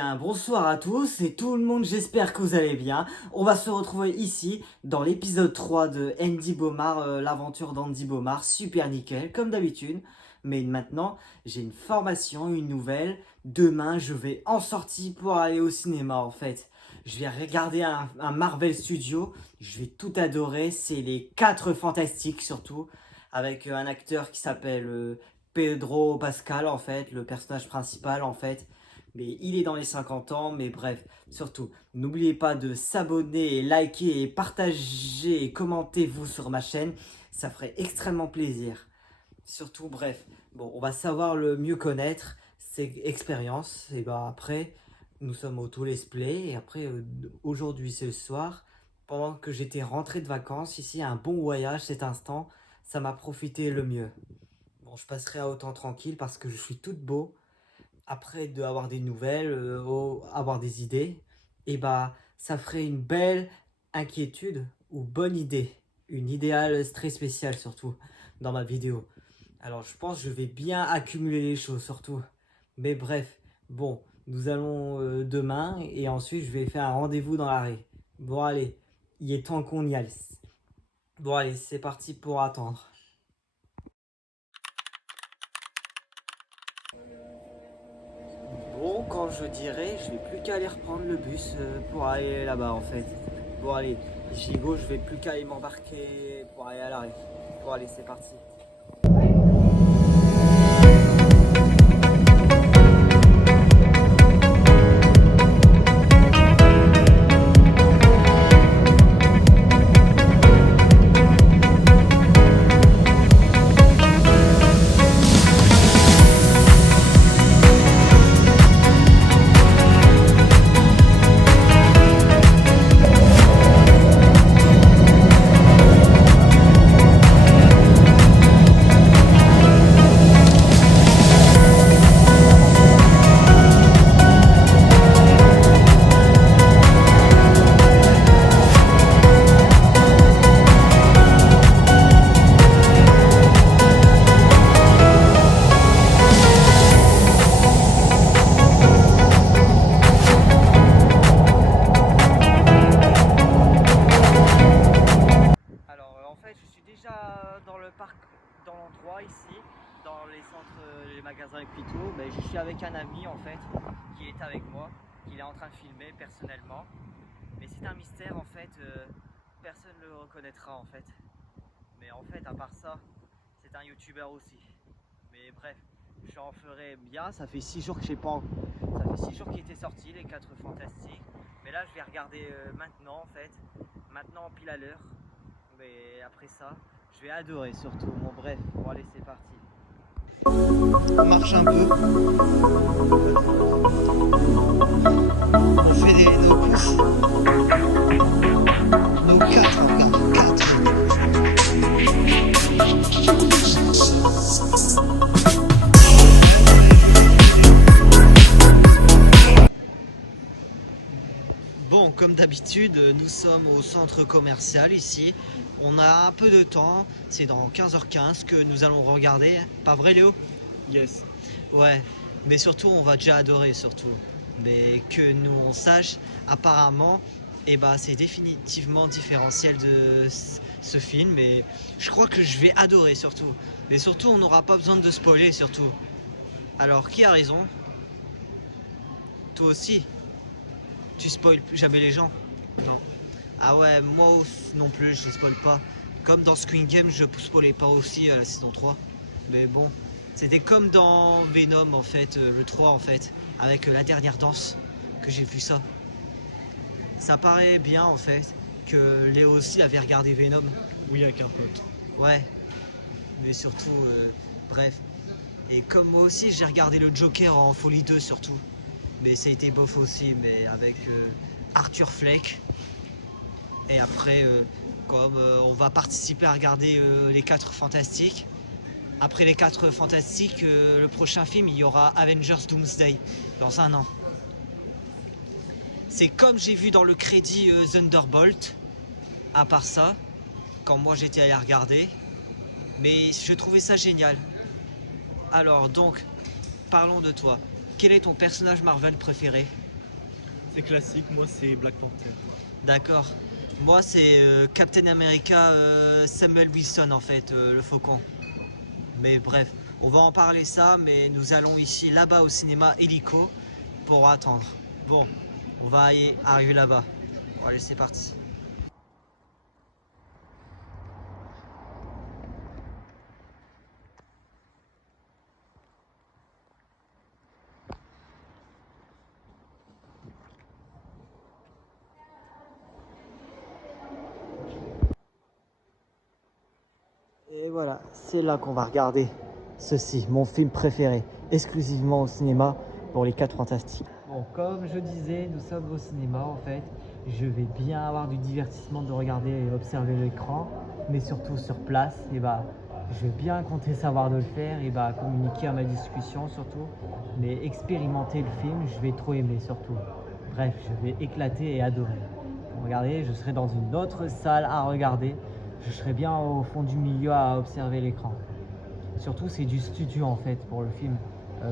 bien, bonsoir à tous et tout le monde, j'espère que vous allez bien. On va se retrouver ici dans l'épisode 3 de Andy Bomar, l'aventure d'Andy Bomar, super nickel, comme d'habitude. Mais maintenant, j'ai une formation, une nouvelle. Demain, je vais en sortie pour aller au cinéma en fait. Je vais regarder un Marvel Studio, je vais tout adorer, c'est les 4 Fantastiques surtout, avec un acteur qui s'appelle Pedro Pascal en fait, le personnage principal en fait. Mais il est dans les 50 ans, mais bref, surtout, n'oubliez pas de s'abonner, liker et partager et commenter vous sur ma chaîne, ça ferait extrêmement plaisir. Surtout, bref, bon, on va savoir le mieux connaître ses expériences, et ben après, nous sommes au tout let's play, et après, aujourd'hui c'est le soir, pendant que j'étais rentré de vacances, ici, un bon voyage cet instant, ça m'a profité le mieux. Bon, je passerai à autant tranquille parce que je suis toute beau après de avoir des nouvelles, avoir des idées, et bah ça ferait une belle inquiétude ou bonne idée, une idéale très spéciale surtout dans ma vidéo. Alors je pense que je vais bien accumuler les choses surtout. Mais bref, bon, nous allons demain et ensuite je vais faire un rendez-vous dans l'arrêt. Bon allez, il est temps qu'on y aille. Bon allez, c'est parti pour attendre. Bon, quand je dirai, je vais plus qu'à aller reprendre le bus pour aller là-bas en fait. Bon allez, Gigo, je vais plus qu'à aller m'embarquer pour aller à l'arrêt. Bon allez, c'est parti. En fait, je suis déjà dans le parc, dans l'endroit ici, dans les centres, les magasins et puis tout. Mais je suis avec un ami en fait, qui est avec moi, qui est en train de filmer personnellement. Mais c'est un mystère en fait, personne ne le reconnaîtra en fait. Mais en fait, à part ça, c'est un youtubeur aussi. Mais bref, j'en ferai bien. Ça fait 6 jours que j'ai pas. Ça fait 6 jours qu'il était sorti, les 4 Fantastiques. Mais là, je vais regarder maintenant en fait, maintenant pile à l'heure. Mais après ça, je vais adorer surtout. Bon bref, bon allez c'est parti. On marche un peu. On fait nos pouces. Nos 4, regarde, 4. Bon, comme d'habitude, nous sommes au centre commercial ici. On a un peu de temps, c'est dans 15h15 que nous allons regarder. Pas vrai Léo? Yes. Ouais, mais surtout on va déjà adorer surtout. Mais que nous on sache, apparemment, c'est définitivement différentiel de ce film. Et je crois que je vais adorer surtout. Mais surtout on n'aura pas besoin de spoiler surtout. Alors qui a raison? Toi aussi? Tu spoil jamais les gens? Non. Ah ouais, moi non plus, je les spoil pas. Comme dans Squid Game, je spoilais pas aussi à la saison 3. Mais bon, c'était comme dans Venom en fait, le 3 en fait, avec la dernière danse, que j'ai vu ça. Ça paraît bien en fait, que Léo aussi avait regardé Venom. Oui, avec un pote. Ouais, mais surtout, bref. Et comme moi aussi, j'ai regardé le Joker en Folie 2 surtout. Mais ça a été bof aussi, mais avec Arthur Fleck. Et après, comme on va participer à regarder les 4 Fantastiques. Après les 4 Fantastiques, le prochain film, il y aura Avengers Doomsday, dans un an. C'est comme j'ai vu dans le crédit Thunderbolt, à part ça, quand moi j'étais allé regarder. Mais je trouvais ça génial. Alors donc, parlons de toi. Quel est ton personnage Marvel préféré? C'est classique, moi c'est Black Panther. D'accord. Moi, c'est Captain America Samuel Wilson, en fait, le faucon. Mais bref, on va en parler ça, mais nous allons ici, là-bas au cinéma Hélico, pour attendre. Bon, on va arriver là-bas. Bon, allez, c'est parti. Et voilà, c'est là qu'on va regarder ceci, mon film préféré, exclusivement au cinéma pour les 4 Fantastiques. Bon, comme je disais, nous sommes au cinéma en fait. Je vais bien avoir du divertissement de regarder et observer l'écran, mais surtout sur place, et je vais bien compter savoir de le faire et communiquer à ma discussion surtout, mais expérimenter le film, je vais trop aimer surtout. Bref, je vais éclater et adorer. Regardez, je serai dans une autre salle à regarder. Je serai bien au fond du milieu à observer l'écran. Surtout, c'est du studio en fait pour le film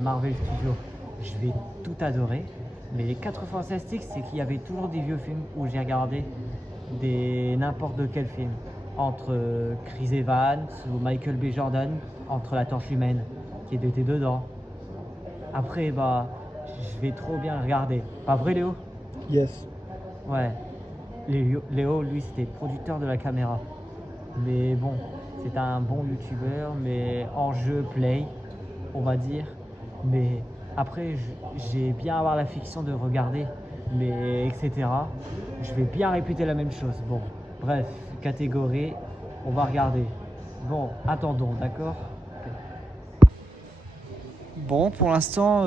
Marvel Studios. Je vais tout adorer. Mais les 4 Fantastiques, c'est qu'il y avait toujours des vieux films où j'ai regardé n'importe quel film. Entre Chris Evans ou Michael B. Jordan, entre La Torche Humaine, qui était dedans. Après, je vais trop bien regarder. Pas vrai, Léo? Yes. Ouais. Léo, lui, c'était producteur de la caméra. Mais bon, c'est un bon youtubeur, mais en jeu play, on va dire. Mais après, j'ai bien avoir la fiction de regarder, mais etc. Je vais bien répéter la même chose. Bon, bref, catégorie, on va regarder. Bon, attendons, d'accord? Bon, pour l'instant,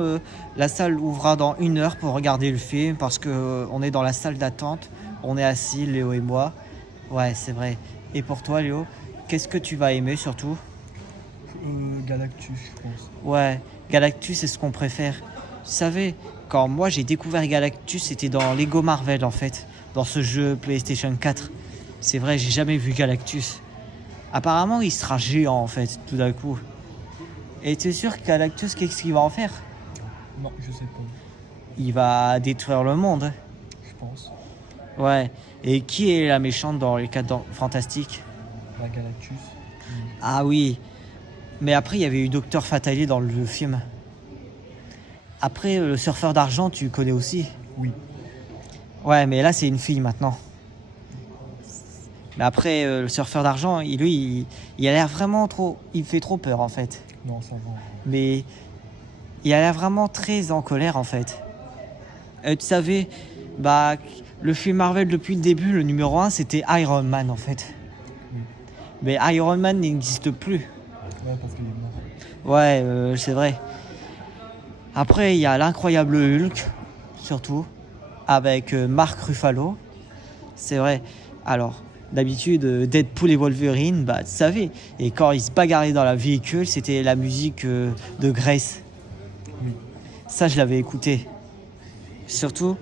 la salle ouvrira dans 1 heure pour regarder le film parce que on est dans la salle d'attente. On est assis, Léo et moi. Ouais, c'est vrai. Et pour toi, Léo, qu'est-ce que tu vas aimer surtout? Galactus, je pense. Ouais, Galactus, c'est ce qu'on préfère. Vous savez, quand moi j'ai découvert Galactus, c'était dans Lego Marvel en fait, dans ce jeu PlayStation 4. C'est vrai, j'ai jamais vu Galactus. Apparemment, il sera géant en fait, tout d'un coup. Et tu es sûr que Galactus, qu'est-ce qu'il va en faire? Non, je sais pas. Il va détruire le monde. Je pense. Ouais. Et qui est la méchante dans les 4 Fantastiques? La Galactus. Ah oui. Mais après, il y avait eu Docteur Fatale dans le film. Après, le surfeur d'argent, tu connais aussi? Oui. Ouais, mais là, c'est une fille maintenant. Mais après, le surfeur d'argent, il a l'air vraiment trop... Il me fait trop peur, en fait. Non, ça va. Mais il a l'air vraiment très en colère, en fait. Tu savais, le film Marvel, depuis le début, le numéro 1, c'était Iron Man, en fait. Oui. Mais Iron Man n'existe plus. Ouais, parce qu'il est mort. Ouais, c'est vrai. Après, il y a l'incroyable Hulk, surtout, avec Mark Ruffalo. C'est vrai. Alors, d'habitude, Deadpool et Wolverine, tu savais. Et quand ils se bagarraient dans la véhicule, c'était la musique de Grace. Oui. Ça, je l'avais écouté. Surtout,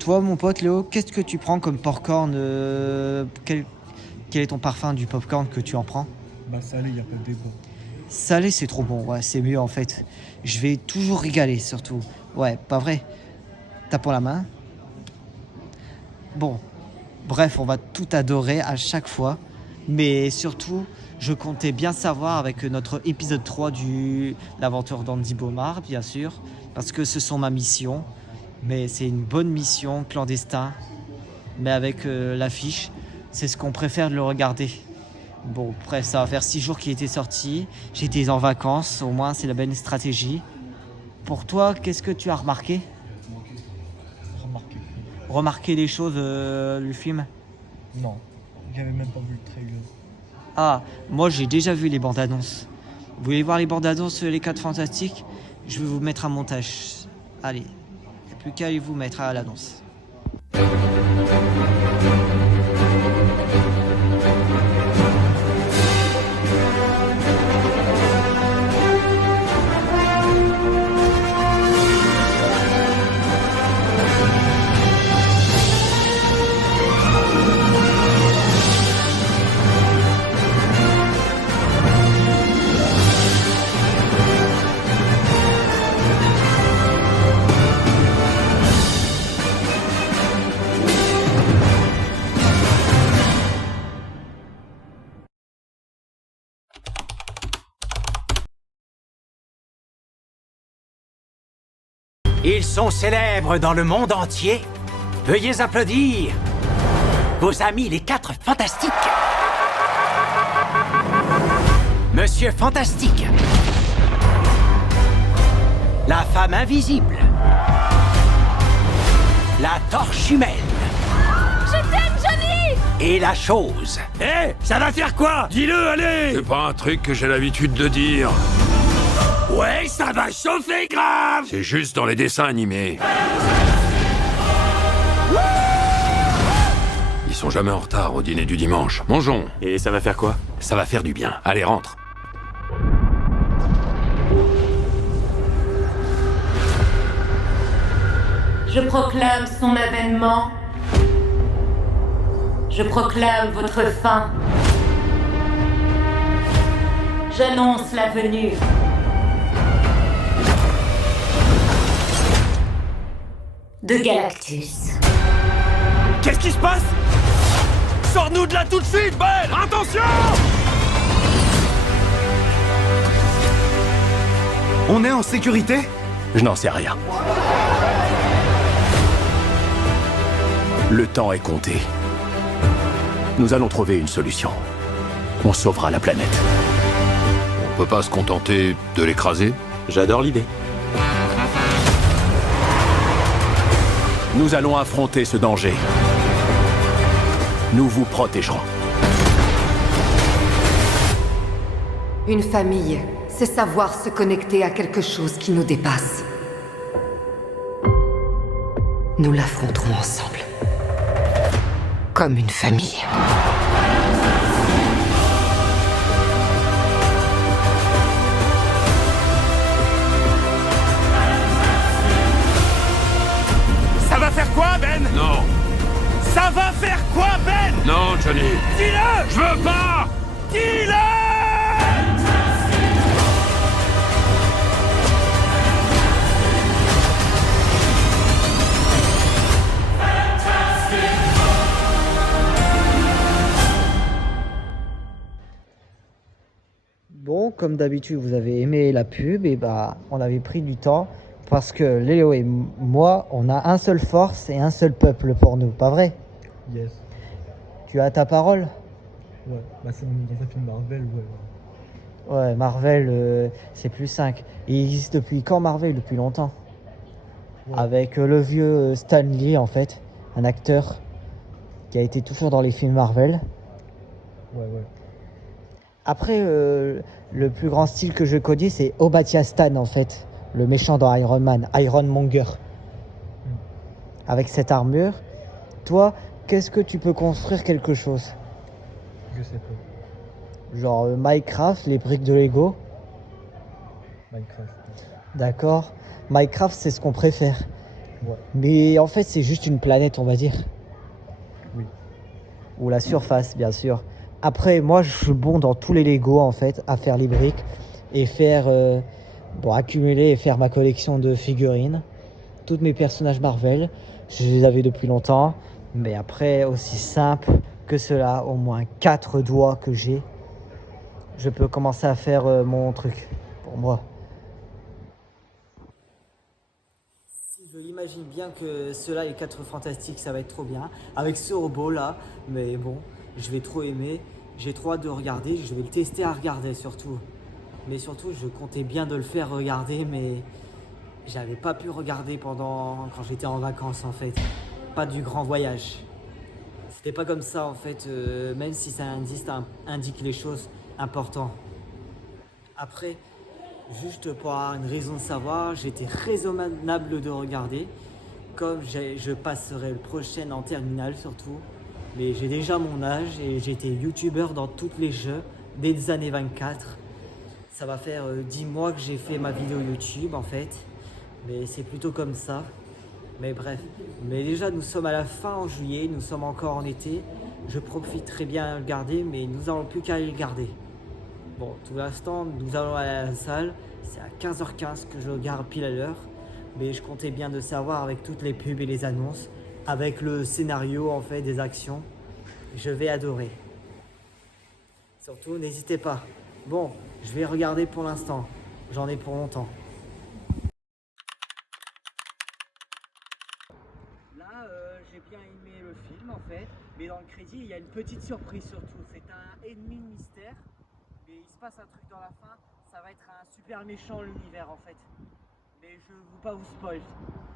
toi, mon pote Léo, qu'est-ce que tu prends comme popcorn quel est ton parfum du popcorn que tu en prends? Salé, il n'y a pas de débat. Salé, c'est trop bon, ouais, c'est mieux en fait. Je vais toujours régaler, surtout. Ouais, pas vrai? Tapons la main. Bon, bref, on va tout adorer à chaque fois. Mais surtout, je comptais bien savoir avec notre épisode 3 de l'aventure d'Andy Bomar, bien sûr, parce que ce sont ma mission. Mais c'est une bonne mission, clandestin. Mais avec l'affiche, c'est ce qu'on préfère de le regarder. Bon, bref, ça va faire 6 jours qu'il était sorti. J'étais en vacances, au moins c'est la bonne stratégie. Pour toi, qu'est-ce que tu as remarqué? Remarqué des choses du film? Non, j'avais même pas vu le trailer. Ah, moi j'ai déjà vu les bandes annonces. Vous voulez voir les bandes annonces, les 4 Fantastiques? Je vais vous mettre un montage. Allez, il n'y a plus qu'à aller vous mettre à l'annonce. Ils sont célèbres dans le monde entier. Veuillez applaudir vos amis les 4 Fantastiques. Monsieur Fantastique. La femme invisible. La torche humaine. Je t'aime, Johnny! Et la chose. Hé, ça va faire quoi? Dis-le, allez! C'est pas un truc que j'ai l'habitude de dire. Ouais, ça va chauffer grave! C'est juste dans les dessins animés. Ils sont jamais en retard au dîner du dimanche. Mangeons. Et ça va faire quoi? Ça va faire du bien. Allez, rentre. Je proclame son avènement. Je proclame votre fin. J'annonce la venue de Galactus. Qu'est-ce qui se passe? Sors-nous de là tout de suite, Ben! Attention! On est en sécurité? Je n'en sais rien. Le temps est compté. Nous allons trouver une solution. On sauvera la planète. On peut pas se contenter de l'écraser? J'adore l'idée. Nous allons affronter ce danger. Nous vous protégerons. Une famille, c'est savoir se connecter à quelque chose qui nous dépasse. Nous l'affronterons ensemble. Comme une famille. Ça va faire quoi, Ben? Non. Ça va faire quoi, Ben? Non, Johnny. Dis-le! Je veux pas! Dis-le! Bon, comme d'habitude, vous avez aimé la pub, et bah, on avait pris du temps parce que Léo et moi, on a un seul force et un seul peuple pour nous, pas vrai? Yes. Tu as ta parole? Ouais. Bah, c'est dans un film Marvel, ouais. Ouais, Marvel, c'est plus 5. Il existe depuis quand Marvel? Depuis longtemps. Ouais. Avec le vieux Stan Lee, en fait, un acteur qui a été toujours dans les films Marvel. Ouais, ouais. Après, le plus grand style que je connais, c'est Obadiah Stane, en fait. Le méchant dans Iron Man, Ironmonger. Avec cette armure, toi, qu'est-ce que tu peux construire quelque chose? Je sais pas. Genre Minecraft, les briques de Lego. Minecraft. D'accord. Minecraft, c'est ce qu'on préfère. Ouais. Mais en fait, c'est juste une planète, on va dire. Oui. Ou la surface, bien sûr. Après, moi, je suis bon dans tous les Lego, en fait, à faire les briques et faire... accumuler et faire ma collection de figurines. Tous mes personnages Marvel, je les avais depuis longtemps. Mais après, aussi simple que cela, au moins 4 doigts que j'ai, je peux commencer à faire mon truc, pour moi. Si je imagine bien que ceux-là, les 4 fantastiques, ça va être trop bien. Avec ce robot-là, mais bon, je vais trop aimer. J'ai trop hâte de regarder, je vais le tester à regarder surtout. Mais surtout, je comptais bien de le faire regarder, mais j'avais pas pu regarder quand j'étais en vacances en fait. Pas du grand voyage. C'était pas comme ça en fait, même si ça indique les choses importantes. Après, juste pour avoir une raison de savoir, j'étais raisonnable de regarder. Comme je passerai le prochain en terminale surtout. Mais j'ai déjà mon âge et j'ai été youtubeur dans tous les jeux dès les années 24. Ça va faire 10 mois que j'ai fait ma vidéo YouTube en fait. Mais c'est plutôt comme ça. Mais bref. Mais déjà nous sommes à la fin en juillet, nous sommes encore en été. Je profite très bien à le garder, mais nous n'avons plus qu'à le garder. Bon, tout l'instant, nous allons aller à la salle. C'est à 15h15 que je garde pile à l'heure. Mais je comptais bien de savoir avec toutes les pubs et les annonces, avec le scénario en fait des actions. Je vais adorer. Surtout, n'hésitez pas. Bon, je vais regarder pour l'instant. J'en ai pour longtemps. bien aimé le film en fait, mais dans le crédit il y a une petite surprise surtout, c'est un ennemi mystère, mais il se passe un truc dans la fin, ça va être un super méchant l'univers en fait. Mais je ne veux pas vous spoil,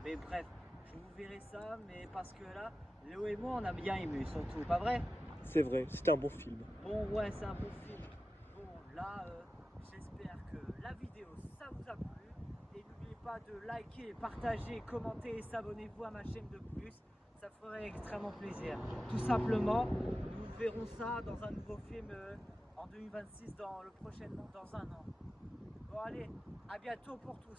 mais bref, je vous verrai ça, mais parce que là, Léo et moi on a bien aimé surtout, pas vrai? C'est vrai, c'était un bon film. Bon ouais, c'est un bon film. Bon là, j'espère que la vidéo ça vous a plu. Et n'oubliez pas de liker, partager, commenter et s'abonnez-vous à ma chaîne de plus. Ça ferait extrêmement plaisir. Tout simplement, nous verrons ça dans un nouveau film en 2026, prochainement dans un an. Bon allez, à bientôt pour tous.